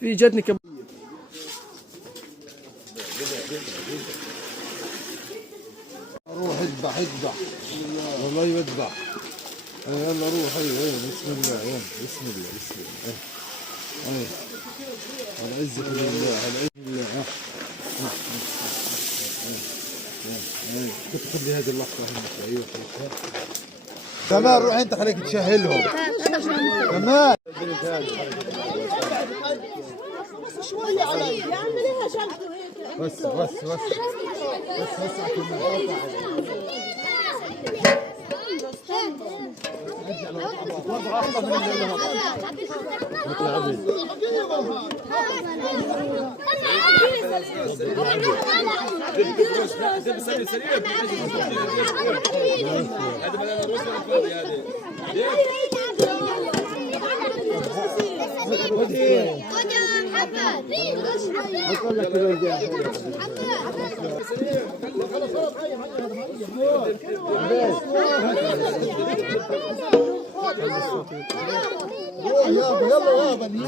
في جتني كباب. روح اذبح اذبح والله يذبح. يلا روح. ايوه بسم الله. يلا بسم الله بسم الله. ايوه على عزك الله على عزك الله. كنت خلي هذه اللقطه هنا. ايوه كمان روح انت خليك تشهلهم كمان. شوية علي يعملها شغلته هيك. بس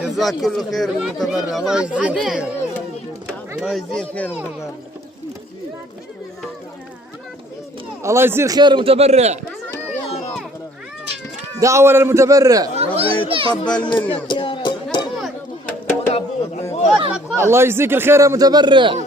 جزاك كل خير المتبرع. الله يجزيه خير. الله يجزيه خير المتبرع. الله يجزيه خير المتبرع. دعوة للمتبرع. ربنا يتقبل منه. الله يجزيك الخير يا متبرع.